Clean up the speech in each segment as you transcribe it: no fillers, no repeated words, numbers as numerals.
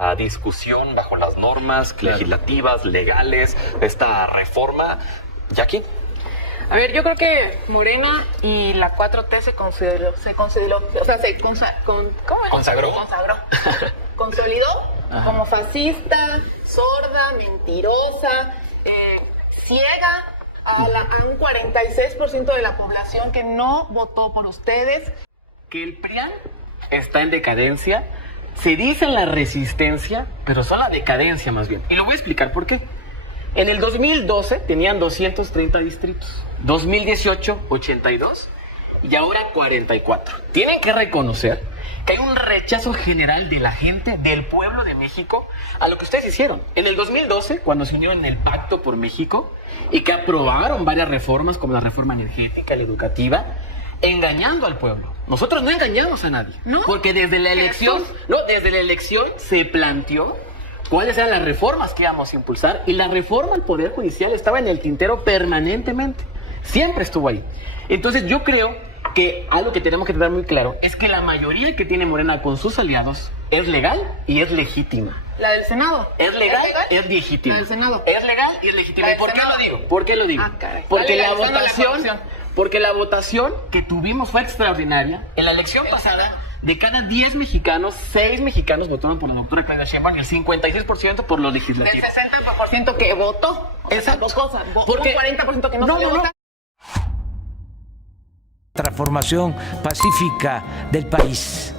A discusión bajo las normas legislativas, legales, esta reforma. Jackie. A ver, yo creo que Morena y la 4T se consagró. Consolidó como fascista, sorda, mentirosa, ciega a un 46% de la población que no votó por ustedes. Que el PRIAN está en decadencia, se dice en la resistencia, pero son la decadencia más bien. Y lo voy a explicar por qué. En el 2012 tenían 230 distritos, 2018 82 y ahora 44. Tienen que reconocer que hay un rechazo general de la gente, del pueblo de México, a lo que ustedes hicieron. En el 2012, cuando se unieron en el Pacto por México y que aprobaron varias reformas como la reforma energética, la educativa, engañando al pueblo. Nosotros no engañamos a nadie, ¿no? Porque desde la elección se planteó cuáles eran las reformas que íbamos a impulsar y la reforma al Poder Judicial estaba en el tintero permanentemente. Siempre estuvo ahí. Entonces yo creo que algo que tenemos que tener muy claro es que la mayoría que tiene Morena con sus aliados es legal y es legítima. La del Senado. Es legal, es legítima. La del Senado. Es legal y es legítima. ¿Y por qué lo digo? ¿Por qué lo digo? Caray. Porque la votación que tuvimos fue extraordinaria. En la elección pasada, de cada 10 mexicanos, 6 mexicanos votaron por la doctora Claudia Sheinbaum y el 56% por los legislativos. Del 60% que votó. Exacto. Dos cosas. Porque un 40% que no salió a votar. Transformación pacífica del país.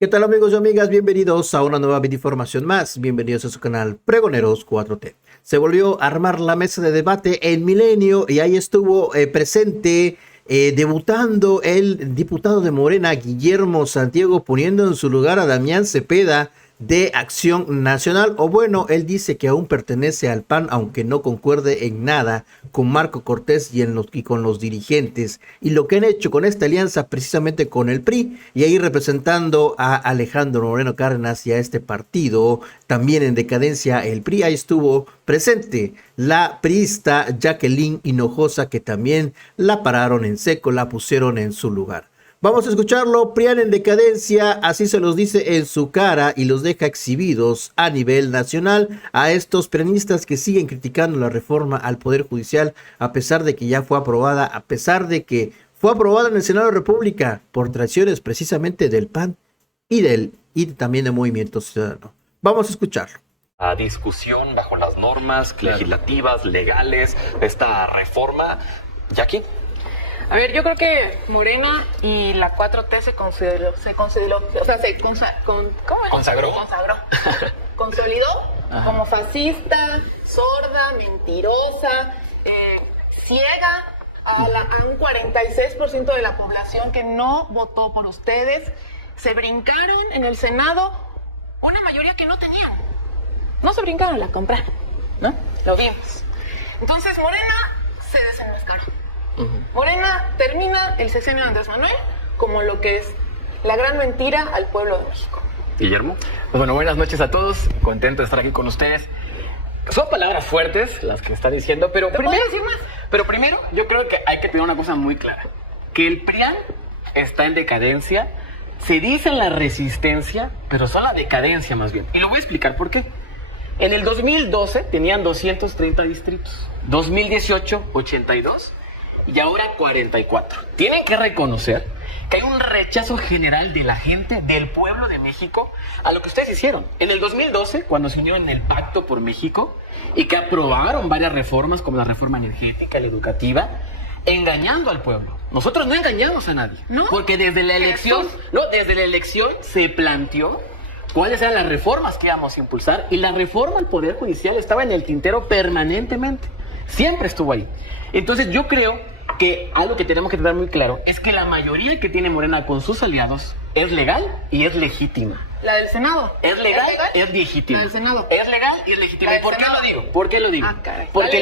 ¿Qué tal, amigos y amigas? Bienvenidos a una nueva información más. Bienvenidos a su canal Pregoneros 4T. Se volvió a armar la mesa de debate en Milenio y ahí estuvo presente debutando el diputado de Morena, Guillermo Santiago, poniendo en su lugar a Damián Cepeda de Acción Nacional. O bueno, él dice que aún pertenece al PAN, aunque no concuerde en nada con Marco Cortés y con los dirigentes y lo que han hecho con esta alianza precisamente con el PRI, y ahí representando a Alejandro Moreno Cárdenas y a este partido también en decadencia, el PRI. Ahí estuvo presente la priista Jacqueline Hinojosa, que también la pararon en seco, la pusieron en su lugar. Vamos a escucharlo. PRIAN en decadencia, así se los dice en su cara y los deja exhibidos a nivel nacional a estos prianistas que siguen criticando la reforma al Poder Judicial, a pesar de que ya fue aprobada, a pesar de que fue aprobada en el Senado de la República por traiciones precisamente del PAN y también del Movimiento Ciudadano. Vamos a escucharlo. A discusión bajo las normas legislativas, legales, esta reforma. Jackie. A ver, yo creo que Morena y la 4T se consolidó como fascista, sorda, mentirosa, ciega a un 46% de la población que no votó por ustedes. Se brincaron en el Senado una mayoría que no tenían. No se brincaron, la compraron, ¿no? Lo vimos. Entonces Morena se desenmascaró. Morena termina el sexenio de Andrés Manuel como lo que es la gran mentira al pueblo de México. Guillermo. Pues bueno, buenas noches a todos. Contento de estar aquí con ustedes. Son palabras fuertes las que está diciendo, pero primero yo creo que hay que tener una cosa muy clara. Que el PRIAN está en decadencia, se dice en la resistencia, pero son la decadencia más bien. Y lo voy a explicar por qué. En el 2012 tenían 230 distritos, 2018 82 y ahora 44. Tienen que reconocer que hay un rechazo general de la gente, del pueblo de México, a lo que ustedes hicieron. En el 2012, cuando se unieron en el Pacto por México y que aprobaron varias reformas como la reforma energética, la educativa, engañando al pueblo. Nosotros no engañamos a nadie, ¿no? Porque desde la elección se planteó cuáles eran las reformas que íbamos a impulsar y la reforma al Poder Judicial estaba en el tintero permanentemente. Siempre estuvo ahí. Entonces yo creo que algo que tenemos que tener muy claro es que la mayoría que tiene Morena con sus aliados es legal y es legítima. La del Senado. Es legal, es legítima. La del Senado. Es legal y es legítima. ¿Y por qué lo digo? ¿Por qué lo digo? Caray. Porque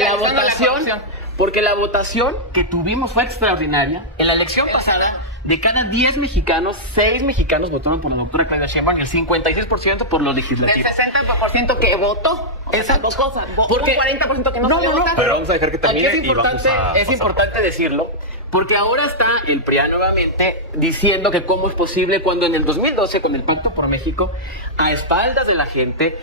la votación que tuvimos fue extraordinaria. En la elección pasada, de cada 10 mexicanos, 6 mexicanos votaron por la doctora Claudia Sheinbaum y el 56% por los Del legislativos. 60% que votó. Esas dos cosas. Porque- Un 40% que no salió a votar. Pero vamos a dejar que termine Aquí es y vamos importante, a es pasar. importante decirlo, porque ahora está el PRIAN nuevamente diciendo que cómo es posible cuando en el 2012 con el Pacto por México, a espaldas de la gente,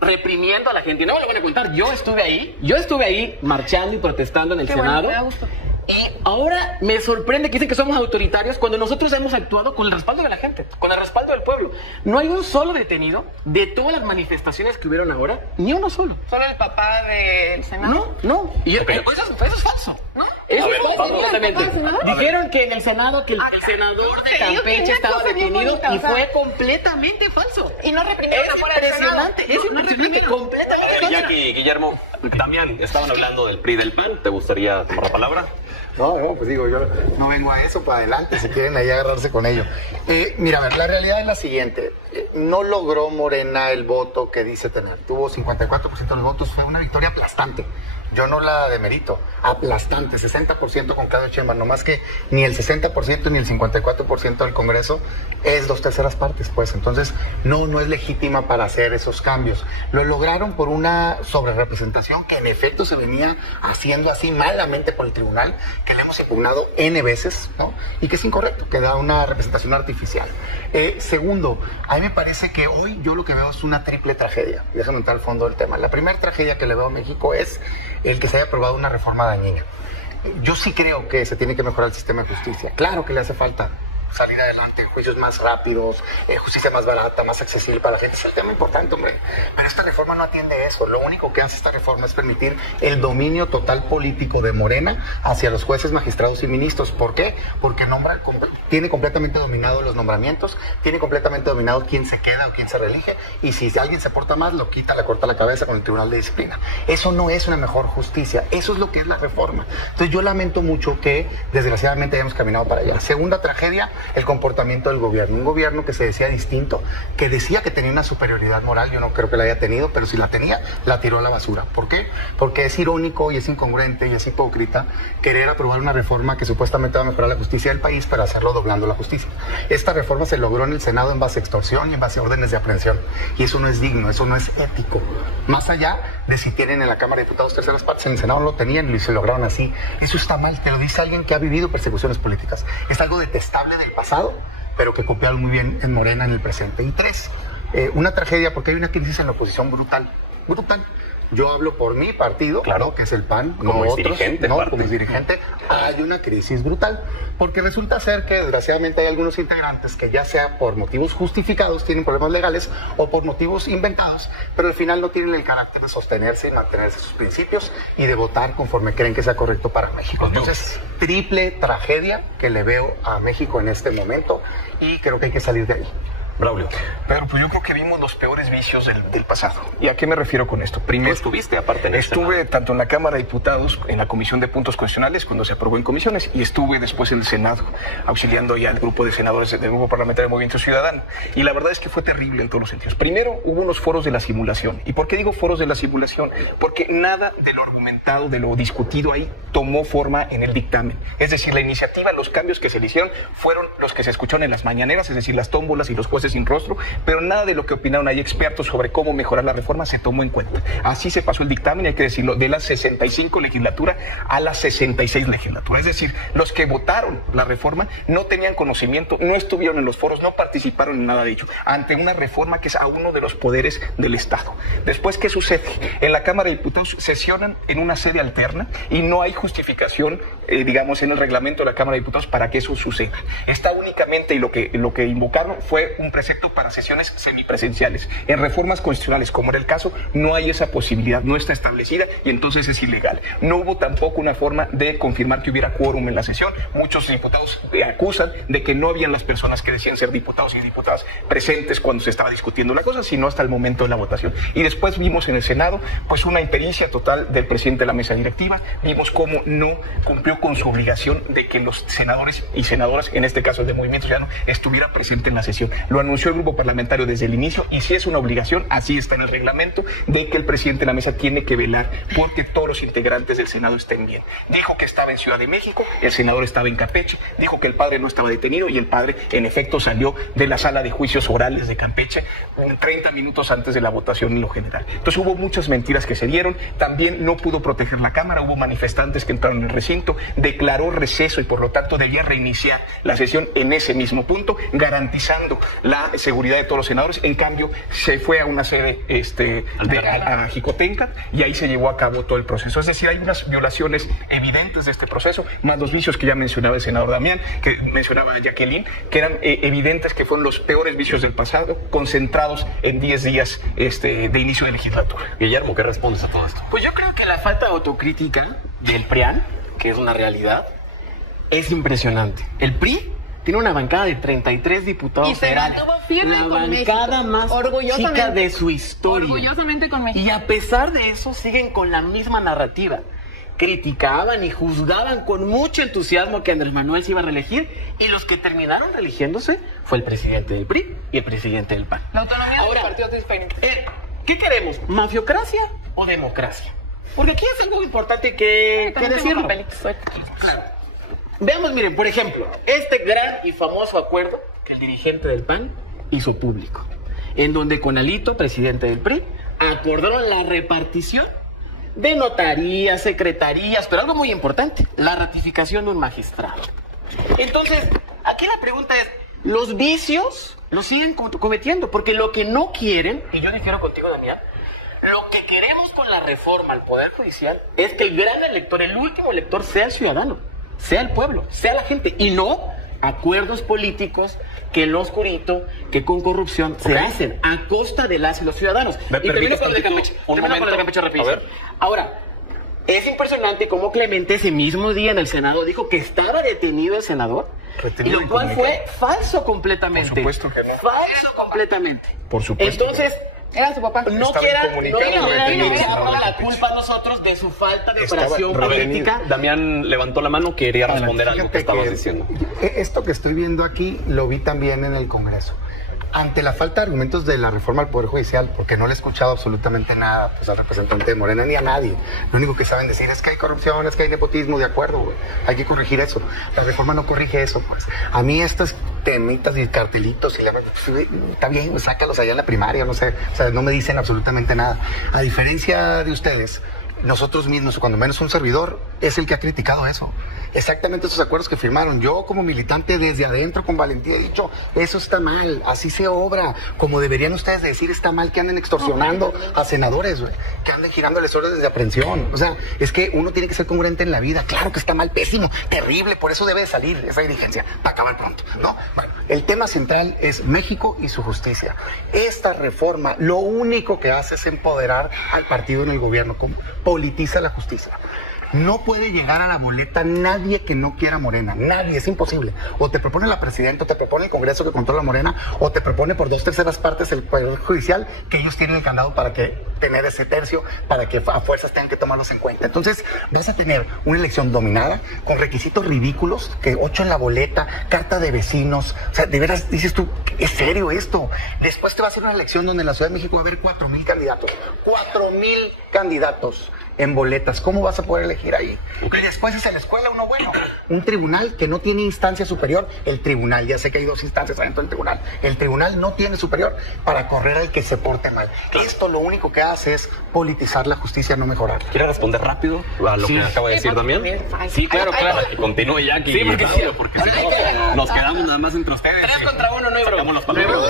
reprimiendo a la gente, y no me lo van a contar, yo estuve ahí marchando y protestando en el Qué bueno, Senado. me da gusto. Y ahora me sorprende que dicen que somos autoritarios cuando nosotros hemos actuado con el respaldo de la gente, con el respaldo del pueblo. No hay un solo detenido de todas las manifestaciones que hubieron ahora, ni uno solo. Solo el papá del Senado. No. Y eso es falso. ¿No? Eso A es ver, falso. vamos, Exactamente. ¿el senador? Dijeron que en el Senado que el Ah, senador de te digo que Campeche una estaba cosa bien detenido bonita, y o sea, fue completamente falso. Y no reprimieron Es afuera del Senado. impresionante, es No impresionante, reprimieron. completamente A ver, falso. Jackie, Guillermo, Damián, estaban hablando del PRI del PAN. ¿Te gustaría tomar la palabra? No, pues digo, yo no vengo a eso, para adelante, si quieren ahí agarrarse con ello. Mira, a ver, la realidad es la siguiente. No logró Morena el voto que dice tener. Tuvo 54% de los votos, fue una victoria aplastante. Yo no la demerito, aplastante, 60% con Claudia Sheinbaum, nomás que ni el 60% ni el 54% del Congreso es 2/3 partes, pues. Entonces, no es legítima para hacer esos cambios. Lo lograron por una sobrerepresentación que en efecto se venía haciendo así malamente por el tribunal, que le hemos impugnado N veces, ¿no? Y que es incorrecto, que da una representación artificial. Segundo, a mí me parece que hoy yo lo que veo es una triple tragedia. Déjame entrar al fondo del tema. La primera tragedia que le veo a México es el que se haya aprobado una reforma dañina. Yo sí creo que se tiene que mejorar el sistema de justicia. Claro que le hace falta salir adelante, juicios más rápidos, justicia más barata, más accesible para la gente. Es el tema importante, hombre. Pero esta reforma no atiende eso. Lo único que hace esta reforma es permitir el dominio total político de Morena hacia los jueces, magistrados y ministros. ¿Por qué? Porque tiene completamente dominado los nombramientos, tiene completamente dominado quién se queda o quién se reelige, y si alguien se porta más, lo quita, le corta la cabeza con el Tribunal de Disciplina. Eso no es una mejor justicia. Eso es lo que es la reforma. Entonces yo lamento mucho que desgraciadamente hayamos caminado para allá. Segunda tragedia, el comportamiento del gobierno. Un gobierno que se decía distinto, que decía que tenía una superioridad moral. Yo no creo que la haya tenido, pero si la tenía, la tiró a la basura. ¿Por qué? Porque es irónico y es incongruente y es hipócrita querer aprobar una reforma que supuestamente va a mejorar la justicia del país, pero hacerlo doblando la justicia. Esta reforma se logró en el Senado en base a extorsión y en base a órdenes de aprehensión. Y eso no es digno, eso no es ético. Más allá de si tienen en la Cámara de Diputados 3/4 partes, en el Senado no lo tenían y se lograron así. Eso está mal, te lo dice alguien que ha vivido persecuciones políticas. Es algo detestable del pasado, pero que copiaron muy bien en Morena en el presente. Y tres, una tragedia porque hay una crisis en la oposición brutal. Yo hablo por mi partido, Claro. ¿no? Que es el PAN, Como no exdirigente, otros, no, parte. como dirigente, hay una crisis brutal, porque resulta ser que desgraciadamente hay algunos integrantes que ya sea por motivos justificados tienen problemas legales o por motivos inventados, pero al final no tienen el carácter de sostenerse y mantenerse sus principios y de votar conforme creen que sea correcto para México. Entonces, triple tragedia que le veo a México en este momento y creo que hay que salir de ahí. Braulio, Pero pues yo creo que vimos los peores vicios del pasado. ¿Y a qué me refiero con esto? tú Primero, estuviste aparte en el estuve Senado. tanto en la Cámara de Diputados, en la Comisión de Puntos Constitucionales, cuando se aprobó en comisiones, y estuve después en el Senado, auxiliando ya al grupo de senadores del Grupo Parlamentario del Movimiento Ciudadano. Y la verdad es que fue terrible en todos los sentidos. Primero, hubo unos foros de la simulación. ¿Y por qué digo foros de la simulación? Porque nada de lo argumentado, de lo discutido ahí, tomó forma en el dictamen. Es decir, la iniciativa, los cambios que se le hicieron fueron los que se escucharon en las mañaneras, es decir, las tómbolas y los jueces sin rostro, pero nada de lo que opinaron ahí expertos sobre cómo mejorar la reforma se tomó en cuenta. Así se pasó el dictamen, hay que decirlo, de la 65 legislatura a la 66 legislatura. Es decir, los que votaron la reforma no tenían conocimiento, no estuvieron en los foros, no participaron en nada de ello, ante una reforma que es a uno de los poderes del Estado. Después, ¿qué sucede? En la Cámara de Diputados sesionan en una sede alterna y no hay justificación, digamos, en el reglamento de la Cámara de Diputados para que eso suceda. Está únicamente, y lo que invocaron fue un precepto para sesiones semipresenciales. En reformas constitucionales, como era el caso, no hay esa posibilidad, no está establecida y entonces es ilegal. No hubo tampoco una forma de confirmar que hubiera quórum en la sesión. Muchos diputados acusan de que no habían las personas que decían ser diputados y diputadas presentes cuando se estaba discutiendo la cosa, sino hasta el momento de la votación. Y después vimos en el Senado pues una impericia total del presidente de la mesa directiva, vimos cómo no cumplió con su obligación de que los senadores y senadoras, en este caso de Movimiento Ciudadano, estuviera presente en la sesión. Lo lo anunció el grupo parlamentario desde el inicio y si es una obligación, así está en el reglamento, de que el presidente de la mesa tiene que velar porque todos los integrantes del Senado estén bien. Dijo que estaba en Ciudad de México, el senador estaba en Campeche, dijo que el padre no estaba detenido y el padre en efecto salió de la sala de juicios orales de Campeche 30 minutos antes de la votación en lo general. Entonces hubo muchas mentiras que se dieron, también no pudo proteger la Cámara, hubo manifestantes que entraron en el recinto, declaró receso y por lo tanto debía reiniciar la sesión en ese mismo punto, garantizando la seguridad de todos los senadores. En cambio, se fue a una sede a Jicotencat y ahí se llevó a cabo todo el proceso. Es decir, hay unas violaciones evidentes de este proceso, más los vicios que ya mencionaba el senador Damián, que mencionaba Jacqueline, que eran evidentes que fueron los peores vicios del pasado, concentrados en 10 días de inicio de legislatura. Guillermo, ¿qué respondes a todo esto? Pues yo creo que la falta de autocrítica del PRIAN, que es una realidad, es impresionante. El PRI tiene una bancada de 33 diputados y se federales. mantuvo firme la con bancada México. más chica de su historia. Orgullosamente con México. Y a pesar de eso, siguen con la misma narrativa. Criticaban y juzgaban con mucho entusiasmo que Andrés Manuel se iba a reelegir y los que terminaron reeligiéndose fue el presidente del PRI y el presidente del PAN. La autonomía Ahora, de los partidos es diferente. ¿Qué queremos? ¿Mafiocracia o democracia? Porque aquí es algo importante que decirlo. Claro. Veamos, miren, por ejemplo, este gran y famoso acuerdo que el dirigente del PAN hizo público, en donde con Alito, presidente del PRI, acordaron la repartición de notarías, secretarías, pero algo muy importante, la ratificación de un magistrado. Entonces, aquí la pregunta es, ¿los vicios los siguen cometiendo? Porque lo que no quieren, y yo difiero contigo, Damián, lo que queremos con la reforma al Poder Judicial es que el gran elector, el último elector, sea el ciudadano, sea el pueblo, sea la gente, y no acuerdos políticos que en lo oscurito, que con corrupción se hacen a costa de las y los ciudadanos. Y termino con lo de Campeche. Rapidísimo. Ahora, es impresionante cómo Clemente ese mismo día en el Senado dijo que estaba detenido el senador, y lo cual fue falso completamente. Por supuesto que no. Falso completamente. Por supuesto. Entonces, Era su papá. no Estaba quieran incomunicado, detenido, echarnos la Campeche. culpa a nosotros de su falta de Estaba operación retenido. política. Damián levantó la mano, quería responder algo Fíjate que estabas que diciendo. Esto que estoy viendo aquí lo vi también en el Congreso. Ante la falta de argumentos de la reforma al Poder Judicial, porque no le he escuchado absolutamente nada pues, al representante de Morena ni a nadie. Lo único que saben decir es que hay corrupción, es que hay nepotismo, de acuerdo, güey. Hay que corregir eso. La reforma no corrige eso, pues. A mí estas temitas y cartelitos, y está bien, sácalos allá en la primaria, no sé. O sea, no me dicen absolutamente nada. A diferencia de ustedes, nosotros mismos, o cuando menos un servidor, es el que ha criticado eso. Exactamente esos acuerdos que firmaron. Yo como militante desde adentro con valentía he dicho, eso está mal, así se obra, como deberían ustedes decir, está mal que anden extorsionando a senadores, güey, que anden girándoles órdenes de aprehensión. O sea, es que uno tiene que ser congruente en la vida. Claro que está mal, pésimo, terrible, por eso debe de salir esa dirigencia, para acabar pronto, ¿no? Bueno, el tema central es México y su justicia. Esta reforma lo único que hace es empoderar al partido en el gobierno, politiza la justicia. No puede llegar a la boleta nadie que no quiera Morena, nadie, es imposible. O te propone la presidenta, o te propone el Congreso que controla Morena, o te propone por 2/3 partes el Poder Judicial, que ellos tienen el candado para que tener ese tercio, para que a fuerzas tengan que tomarlos en cuenta. Entonces vas a tener una elección dominada, con requisitos ridículos, que 8 en la boleta, carta de vecinos, o sea, de veras dices tú, ¿es serio esto? Después te va a hacer una elección donde en la Ciudad de México va a haber 4,000 candidatos, 4,000 candidatos en boletas. ¿Cómo vas a poder elegir ahí? Y después es en la escuela uno bueno. Un tribunal que no tiene instancia superior, el tribunal, ya sé que hay 2 instancias adentro del tribunal, el tribunal no tiene superior para correr al que se porte mal. Esto lo único que hace es politizar la justicia, no mejorarla. ¿Quiere responder rápido a lo que acaba de decir Damián? Sí, claro. Para que continúe ya aquí. Sí, porque sí. Porque si no, nos quedamos nada más entre ustedes. 3 contra 1, no hay broma. Sacamos los palabras.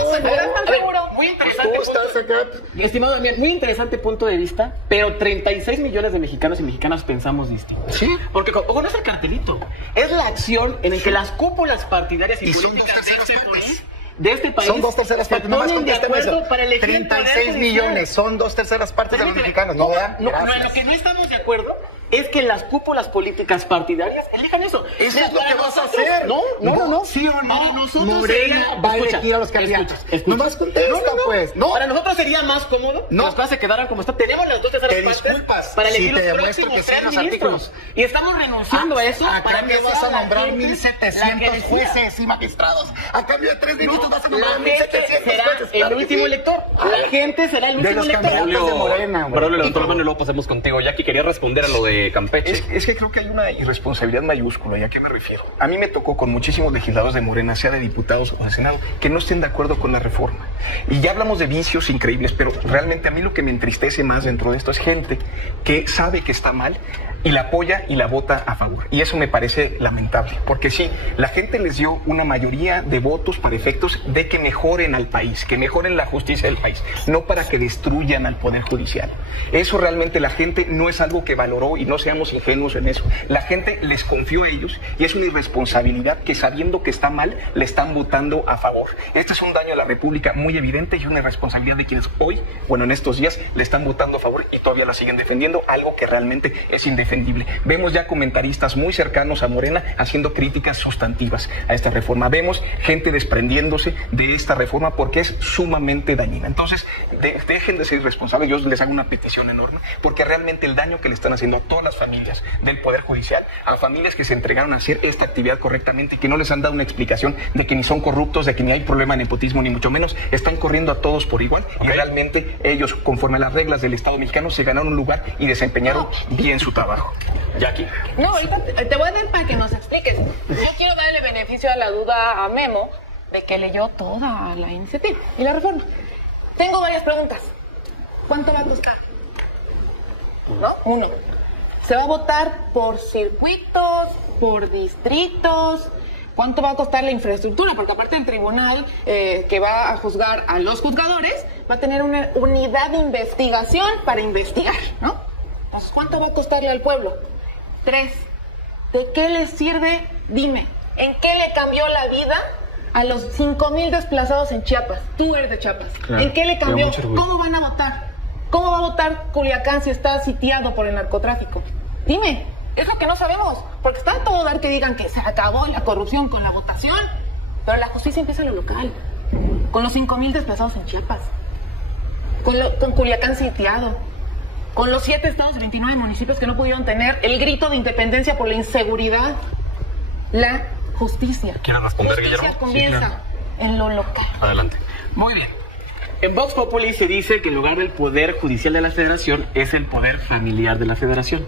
Muy interesante. ¿Cómo estás acá? Estimado Damián, muy interesante punto de vista, pero 36 millones de mexicanos y mexicanas pensamos distinto. Sí. Porque no es el cartelito, es la acción en la que las cúpulas partidarias y son políticas 2/3 partes. de este país Son 2/3 se partes, nomás ponen de contéstame acuerdo eso. para elegir el 36 poder millones, judicial. son 2/3 partes de los Permíteme, mexicanos, no vean. en lo que no estamos de acuerdo es que las cúpulas políticas partidarias elijan eso. Eso Mira, es lo para que vas a nosotros- hacer. No. ¿Sí o no? Para nosotros Morena sería- va a escucha, elegir a los candidatos. escucha. Nomás contesta, pues. No. Para nosotros sería más cómodo que No. las cosas se quedaran como están. Tenemos las dos terceras Te partes disculpas para elegir si los te demuestro próximos que sí 3 los ministros. artículos. Y estamos renunciando a eso A para cambio que vas a sea la nombrar gente la que 1,700 decida. jueces y magistrados. A cambio de 3 minutos vas a nombrar La gente 1,700 será jueces. el Claro que último sí. elector. La gente será el De último los elector. candidatos de Morena, güey. Braulio, levantó la mano y luego pasemos contigo. Jackie quería responder a lo de Campeche. Es que creo que hay una irresponsabilidad mayúscula. ¿Y a qué me refiero? A mí me tocó con muchísimos legisladores de Morena, sea de diputados o de Senado, que no estén de acuerdo con la reforma. Y ya hablamos de vicios increíbles, pero realmente a mí lo que me entristece más dentro de esto es gente que sabe que está mal y la apoya y la vota a favor. Y eso me parece lamentable, porque sí, la gente les dio una mayoría de votos para efectos de que mejoren al país, que mejoren la justicia del país, no para que destruyan al Poder Judicial. Eso realmente la gente no es algo que valoró, y no seamos ingenuos en eso. La gente les confió a ellos y es una irresponsabilidad que, sabiendo que está mal, le están votando a favor. Este es un daño a la República muy evidente y una irresponsabilidad de quienes hoy, bueno, en estos días, le están votando a favor y todavía la siguen defendiendo, algo que realmente es indefendible. Vemos ya comentaristas muy cercanos a Morena haciendo críticas sustantivas a esta reforma. Vemos gente desprendiéndose de esta reforma porque es sumamente dañina. Entonces, dejen de ser irresponsables. Yo les hago una petición enorme porque realmente el daño que le están haciendo a todas las familias del Poder Judicial, a familias que se entregaron a hacer esta actividad correctamente y que no les han dado una explicación de que ni son corruptos, de que ni hay problema de nepotismo, ni mucho menos, están corriendo a todos por igual y realmente ellos, conforme a las reglas del Estado mexicano, se ganaron un lugar y desempeñaron bien su trabajo. Jackie. No, ahorita te voy a dar para que nos expliques. Yo quiero darle beneficio a la duda a Memo de que leyó toda la iniciativa y la reforma. Tengo varias preguntas. ¿Cuánto va a costar? ¿No? 1. ¿Se va a votar por circuitos, por distritos? ¿Cuánto va a costar la infraestructura? Porque aparte el tribunal que va a juzgar a los juzgadores va a tener una unidad de investigación para investigar, ¿no? Entonces, ¿cuánto va a costarle al pueblo? 3. ¿De qué le sirve? Dime, ¿en qué le cambió la vida a los 5,000 desplazados en Chiapas? Tú eres de Chiapas. Claro, ¿En qué le cambió? mucho orgullo. ¿Cómo van a votar? ¿Cómo va a votar Culiacán si está sitiado por el narcotráfico? Dime, es lo que no sabemos. Porque está a todo dar que digan que se acabó la corrupción con la votación. Pero la justicia empieza en lo local. Con los 5,000 desplazados en Chiapas. Con Culiacán sitiado. Con los 7 estados y 29 municipios que no pudieron tener el grito de independencia por la inseguridad. La justicia. ¿Quieres responder, Justicia Guillermo? comienza en lo local. Adelante. Muy bien. En Vox Populi se dice que en lugar del Poder Judicial de la Federación es el Poder Familiar de la Federación.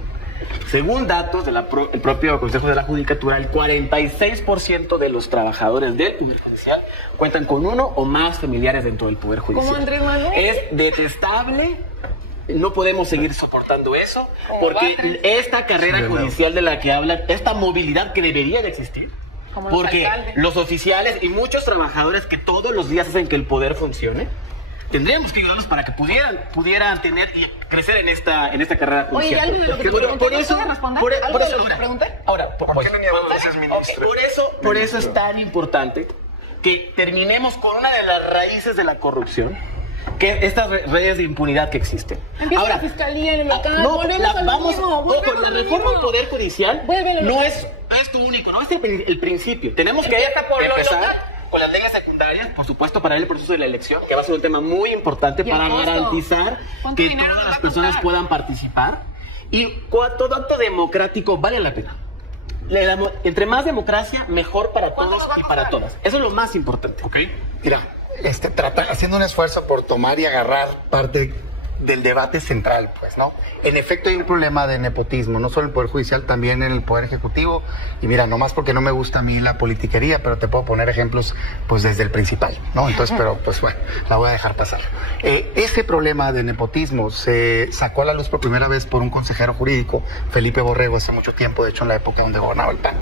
Según datos del propio Consejo de la Judicatura, el 46% de los trabajadores del Poder Judicial cuentan con uno o más familiares dentro del Poder Judicial. ¿Como Andrés Manuel? Es detestable. No podemos seguir soportando eso porque Batres. esta carrera judicial de la que hablan, esta movilidad que debería de existir, Como los porque alcaldes. los oficiales y muchos trabajadores que todos los días hacen que el poder funcione, tendríamos que ayudarlos para que pudieran tener y crecer en esta carrera Oye, judicial. ¿y algo de lo que te pregunté, por no eso, puedes responder? por ¿Algo de eso, lo que te pregunté? ahora, ¿Por qué no ni a veces, ministra? por eso es tan importante que terminemos con una de las raíces de la corrupción, que estas redes de impunidad que existen. Empieza la fiscalía en el local, no, volvemos a lo vamos, mismo, ojo, volvemos a la lo reforma mismo. del Poder Judicial Vuelve a lo no mismo. es tu único, no es el principio. Tenemos que Empieza por lo empezar local. con las leyes secundarias, por supuesto, para el proceso de la elección, que va a ser un tema muy importante ¿Y el para costo? garantizar ¿Cuánto que dinero todas nos va las a personas costar? puedan participar y todo acto democrático vale la pena. Entre más democracia, mejor para ¿Cuánto todos nos va a y para costar? todas. Eso es lo más importante. ¿Ok? Mira, haciendo un esfuerzo por tomar y agarrar parte del debate central, pues, ¿no? En efecto hay un problema de nepotismo, no solo en el Poder Judicial, también en el Poder Ejecutivo. Y mira, nomás porque no me gusta a mí la politiquería, pero te puedo poner ejemplos, pues, desde el principal, ¿no? Entonces, pero, pues, bueno, la voy a dejar pasar. Ese problema de nepotismo se sacó a la luz por primera vez por un consejero jurídico, Felipe Borrego, hace mucho tiempo, de hecho, en la época donde gobernaba el PAN.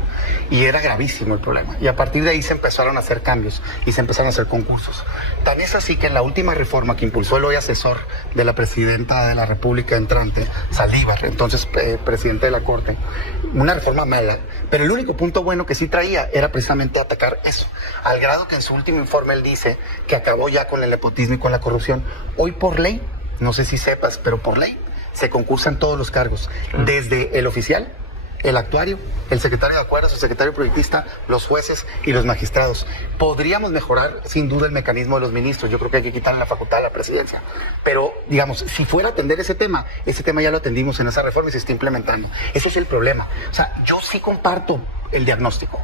Y era gravísimo el problema. Y a partir de ahí se empezaron a hacer cambios y se empezaron a hacer concursos. Tan es así que en la última reforma que impulsó el hoy asesor de la presidenta de la República entrante, Saldívar, entonces presidente de la Corte, una reforma mala, pero el único punto bueno que sí traía era precisamente atacar eso, al grado que en su último informe él dice que acabó ya con el nepotismo y con la corrupción. Hoy por ley, no sé si sepas, pero por ley, se concursan todos los cargos, desde el oficial, el actuario, el secretario de acuerdos, el secretario proyectista, los jueces y los magistrados. Podríamos mejorar sin duda el mecanismo de los ministros. Yo creo que hay que quitarle la facultad a la presidencia. Pero, digamos, si fuera a atender ese tema ya lo atendimos en esa reforma y se está implementando. Ese es el problema. O sea, yo sí comparto el diagnóstico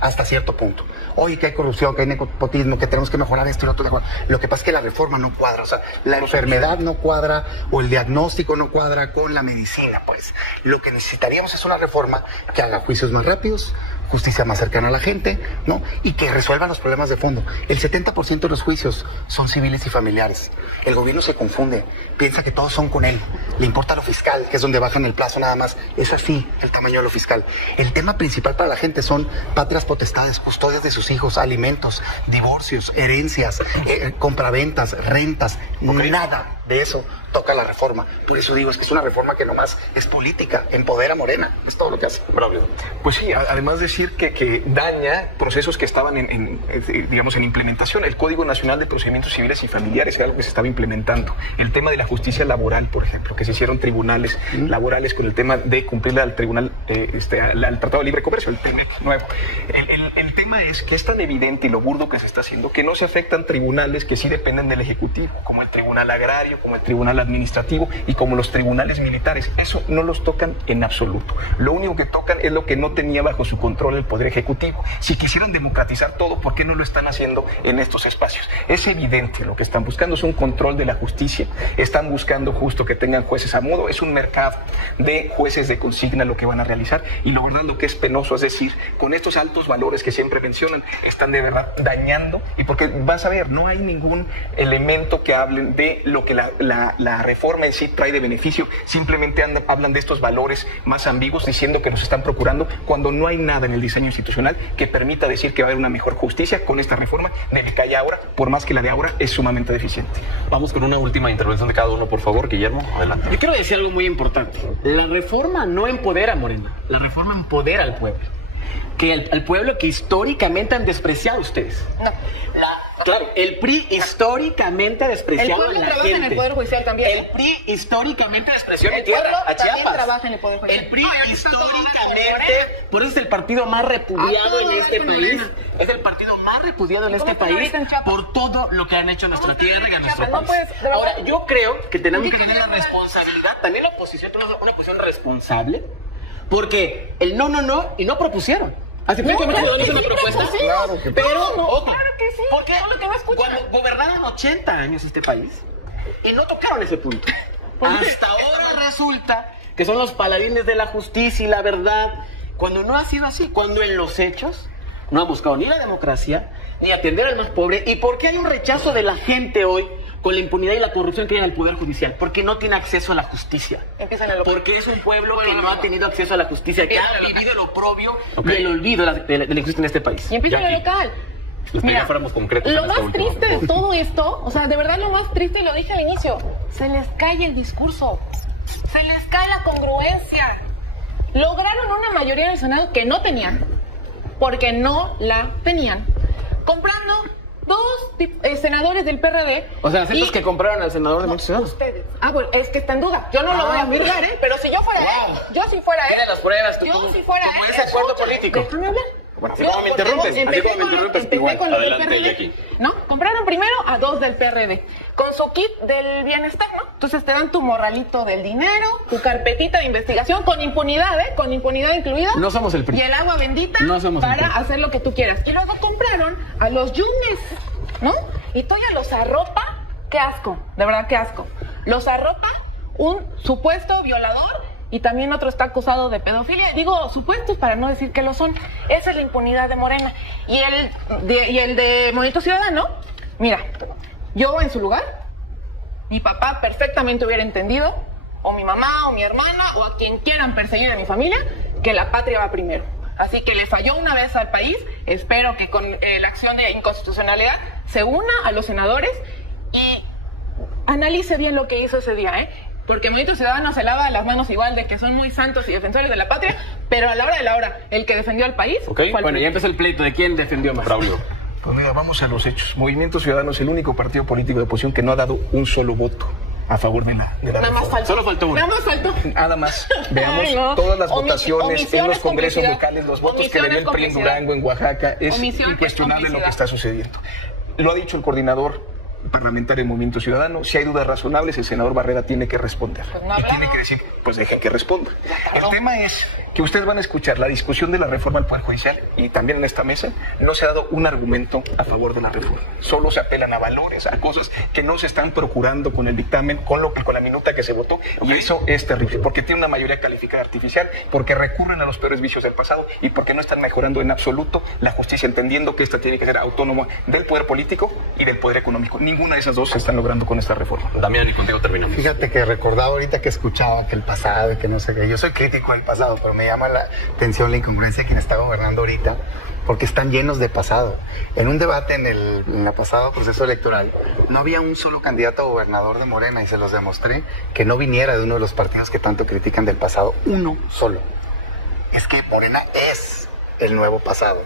hasta cierto punto. Oye, que hay corrupción, que hay nepotismo, que tenemos que mejorar esto y lo otro. Lo que pasa es que la reforma no cuadra, o sea, la enfermedad no cuadra o el diagnóstico no cuadra con la medicina, pues. Lo que necesitaríamos es una reforma que haga juicios más rápidos, justicia más cercana a la gente, ¿no? Y que resuelva los problemas de fondo. El 70% de los juicios son civiles y familiares. El gobierno se confunde, piensa que todos son con él. Le importa lo fiscal, que es donde bajan el plazo nada más. Es así el tamaño de lo fiscal. El tema principal para la gente son patrias potestades, custodias de sus hijos, alimentos, divorcios, herencias, compraventas, rentas. Nada de eso toca la reforma. Por eso digo, es que es una reforma que nomás es política, empodera a Morena. Es todo lo que hace. Braulio. Pues sí, además decir que daña procesos que estaban digamos, en implementación. El Código Nacional de Procedimientos Civiles y Familiares era algo que se estaba implementando. El tema de la justicia laboral, por ejemplo, que se hicieron tribunales laborales con el tema de cumplirle al tribunal, al Tratado de Libre Comercio, el TEMEC nuevo. El tema es que es tan evidente y lo burdo que se está haciendo que no se afectan tribunales que sí dependen del Ejecutivo, como el Tribunal Agrario, como el Tribunal Administrativo y como los tribunales militares. Eso no los tocan en absoluto. Lo único que tocan es lo que no tenía bajo su control el Poder Ejecutivo. Si quisieran democratizar todo, ¿por qué no lo están haciendo en estos espacios? Es evidente, lo que están buscando es un control de la justicia. Están buscando justo que tengan jueces a modo. Es un mercado de jueces de consigna lo que van a realizar. Y la verdad, lo que es penoso es decir, con estos altos valores que siempre mencionan, están de verdad dañando. Y porque vas a ver, no hay ningún elemento que hablen de lo que la reforma en sí trae de beneficio. Simplemente hablan de estos valores más ambiguos, diciendo que nos están procurando, cuando no hay nada en el diseño institucional que permita decir que va a haber una mejor justicia con esta reforma de la que hay ahora, por más que la de ahora es sumamente deficiente. Vamos con una última intervención de cada uno, por favor. Guillermo, adelante. Yo quiero decir algo muy importante. La reforma no empodera a Morena, la reforma empodera al pueblo. Que al pueblo que históricamente han despreciado ustedes. No. Claro, el PRI históricamente ha despreciado El pueblo a la trabaja gente. en el Poder Judicial también. El PRI históricamente despreció mi El tierra, pueblo a también Chiapas. trabaja en el Poder Judicial. El PRI No, ya está todo históricamente, por eso es el partido más repudiado todo en este con país. Morena. Es el partido más repudiado en este ¿Cómo están país ahorita en Chiapas? por todo lo que han hecho a nuestra ¿Cómo están tierra y a en nuestro Chiapas? No país. puedes, de verdad. Ahora, yo creo que tenemos que Indígena, tener la ¿verdad? responsabilidad, también la oposición tiene una posición responsable, porque el no y no propusieron. Así fue que me claro hizo que una sí propuesta. propusimos. Claro que- Pero, No, ojo, claro que sí. porque Solo que no escuchan. cuando gobernaron 80 años este país y no tocaron ese punto. Hasta ahora resulta que son los paladines de la justicia y la verdad, cuando no ha sido así, cuando en los hechos no han buscado ni la democracia, ni atender al más pobre. ¿Y por qué hay un rechazo de la gente hoy con la impunidad y la corrupción que hay en el Poder Judicial? Porque no tiene acceso a la justicia. Empiezan a lo- Porque es un pueblo que no ha tenido acceso a la justicia, que ha vivido el oprobio y el olvido de la injusticia en este país. Y empieza en lo Jackie. local. Les pedí que fuéramos concretos Lo en esta más última. triste de todo esto, o sea, de verdad lo más triste, lo dije al inicio, se les cae el discurso, se les cae la congruencia. Lograron una mayoría en el Senado que no tenían, porque no la tenían, comprando senadores del PRD. O sea, ¿aceptas y- que compraron al senador de Montes? Ustedes. Ah, bueno, es que está en duda. Yo no lo voy a juzgar, ¿eh? Pero si yo fuera él, yo si fuera él. Mira las pruebas, yo si fuera como él. ese acuerdo escúchame, político. Déjame hablar. Bueno, así Yo, como me porque interrumpes, así empecé como me con- interrumpes, empecé igual. con lo del Adelante, PRD, Jackie. ¿no? Compraron primero a 2 del PRD, con su kit del bienestar, ¿no? Entonces te dan tu morralito del dinero, tu carpetita de investigación, con impunidad, ¿eh? Con impunidad incluida. No somos el PRI. Y el agua bendita No somos el para PRI. hacer lo que tú quieras. Y luego compraron a los Yunes, ¿no? Y todavía los arropa, qué asco, de verdad, qué asco. Los arropa un supuesto violador y también otro está acusado de pedofilia. Digo supuestos para no decir que lo son. Esa es la impunidad de Morena. Y el de Movimiento Ciudadano, mira, yo en su lugar, mi papá perfectamente hubiera entendido, o mi mamá, o mi hermana, o a quien quieran perseguir en mi familia, que la patria va primero. Así que le falló una vez al país. Espero que con la acción de inconstitucionalidad se una a los senadores y analice bien lo que hizo ese día, ¿eh? Porque Movimiento Ciudadano se lava las manos igual de que son muy santos y defensores de la patria, pero a la hora de la hora, el que defendió al país Ok, fue al Bueno, PRI. ya empezó el pleito de quién defendió más. Braulio. Pues mira, vamos a los hechos. Movimiento Ciudadano es el único partido político de oposición que no ha dado un solo voto a favor de la Nada más reforma. faltó. Solo faltó uno. Nada más faltó. Nada más. Veamos Ay, no. todas las Omisiones, votaciones en los congresos complicidad. locales, los votos que le dio el PRI en Complicidad. Durango, en Oaxaca. Es Omisión, incuestionable lo que complicidad. está sucediendo. Lo ha dicho el coordinador parlamentario del Movimiento Ciudadano. Si hay dudas razonables, el senador Barrera tiene que responder. Pues no ha y tiene hablado. que decir, pues deje que responda. El tema es que ustedes van a escuchar la discusión de la reforma al Poder Judicial y también en esta mesa no se ha dado un argumento a favor de la reforma. Solo se apelan a valores, a cosas que no se están procurando con el dictamen, con la minuta que se votó. Y eso es terrible, porque tiene una mayoría calificada artificial, porque recurren a los peores vicios del pasado y porque no están mejorando en absoluto la justicia, entendiendo que esta tiene que ser autónoma del poder político y del poder económico. Ninguna de esas dos se están logrando con esta reforma. Damián, y contigo terminamos. Fíjate que recordaba ahorita que escuchaba que el pasado y que no sé qué. Yo soy crítico del pasado, pero me llama la atención la incongruencia de quien está gobernando ahorita, porque están llenos de pasado. En un debate en el pasado proceso electoral, no había un solo candidato a gobernador de Morena, y se los demostré, que no viniera de uno de los partidos que tanto critican del pasado. Uno solo. Es que Morena es el nuevo pasado.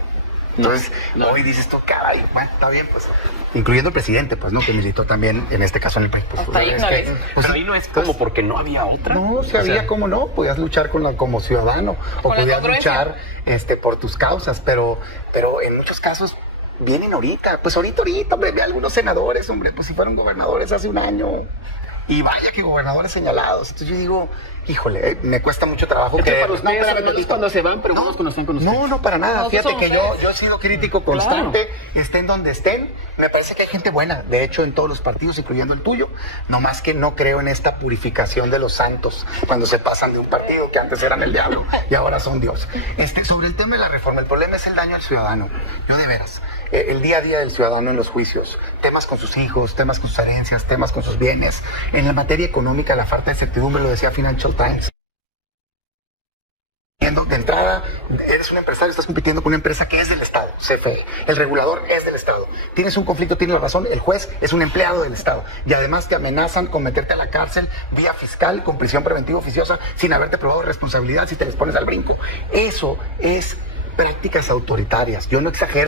Entonces, hoy dices tú, caray, bueno, está bien, pues, incluyendo el presidente, pues, ¿no? Que militó también, en este caso, en el PRI. Pues, Hasta ahí es no que, es. pues, Pero ahí no es como porque no había otra. no, si había, cómo no, podías luchar como ciudadano, o Con la podías congruencia. luchar por tus causas, pero en muchos casos vienen ahorita, hombre, ve a algunos senadores, hombre, pues si fueron gobernadores hace un año, y vaya que gobernadores señalados. Entonces yo digo, híjole, me cuesta mucho trabajo Es que creer. para ustedes espérame no es tantito. cuando se van, pero buenos cuando están con ustedes. No, para nada. No, Fíjate somos que feos. yo he sido crítico constante, estén donde estén. Me parece que hay gente buena, de hecho, en todos los partidos, incluyendo el tuyo. No más que no creo en esta purificación de los santos cuando se pasan de un partido que antes eran el diablo y ahora son Dios. Sobre el tema de la reforma, el problema es el daño al ciudadano. Yo de veras, el día a día del ciudadano en los juicios, temas con sus hijos, temas con sus herencias, temas con sus bienes. En la materia económica, la falta de certidumbre, lo decía Financial Times. De entrada, eres un empresario, estás compitiendo con una empresa que es del Estado, CFE. El regulador es del Estado. Tienes un conflicto, tienes la razón, el juez es un empleado del Estado. Y además te amenazan con meterte a la cárcel vía fiscal, con prisión preventiva oficiosa, sin haberte probado responsabilidad si te les pones al brinco. Eso es prácticas autoritarias. Yo no exagero.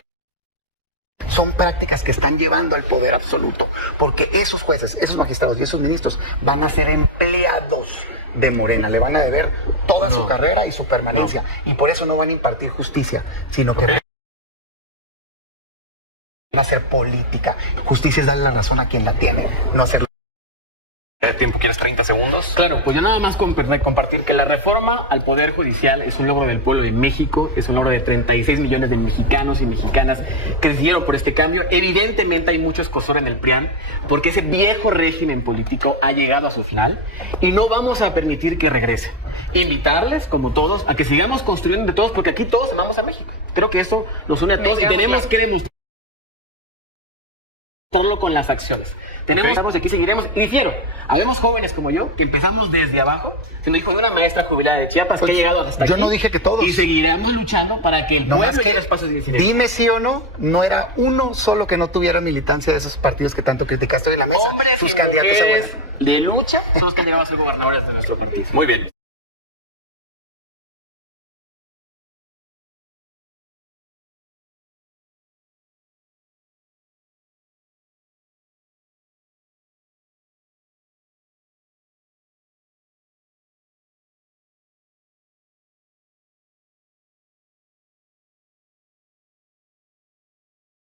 Son prácticas que están llevando al poder absoluto, porque esos jueces, esos magistrados y esos ministros van a ser empleados de Morena, le van a deber toda su carrera y su permanencia, y por eso no van a impartir justicia, sino que van a hacer política. Justicia es darle la razón a quien la tiene, no hacerlo. ¿Tiempo? ¿Quieres 30 segundos? Claro, pues yo nada más compartir que la reforma al Poder Judicial es un logro del pueblo de México, es un logro de 36 millones de mexicanos y mexicanas que decidieron por este cambio. Evidentemente hay mucho escozor en el PRIAN porque ese viejo régimen político ha llegado a su final y no vamos a permitir que regrese. Invitarles, como todos, a que sigamos construyendo de todos, porque aquí todos amamos a México. Creo que eso nos une a todos y tenemos que demostrarlo con las acciones. Tenemos de aquí seguiremos. Y difiero, habemos jóvenes como yo que empezamos desde abajo, siendo hijo de una maestra jubilada de Chiapas que ha llegado hasta yo aquí. no dije que todos. Y seguiremos luchando para que el No pueblo más que llegue a los pasos de incidencia. dime sí o no, no era uno solo que no tuviera militancia de esos partidos que tanto criticaste hoy en la mesa. Hombres Sus y candidatos a mujeres de lucha son los que han llegado a ser gobernadores de nuestro partido. Muy bien.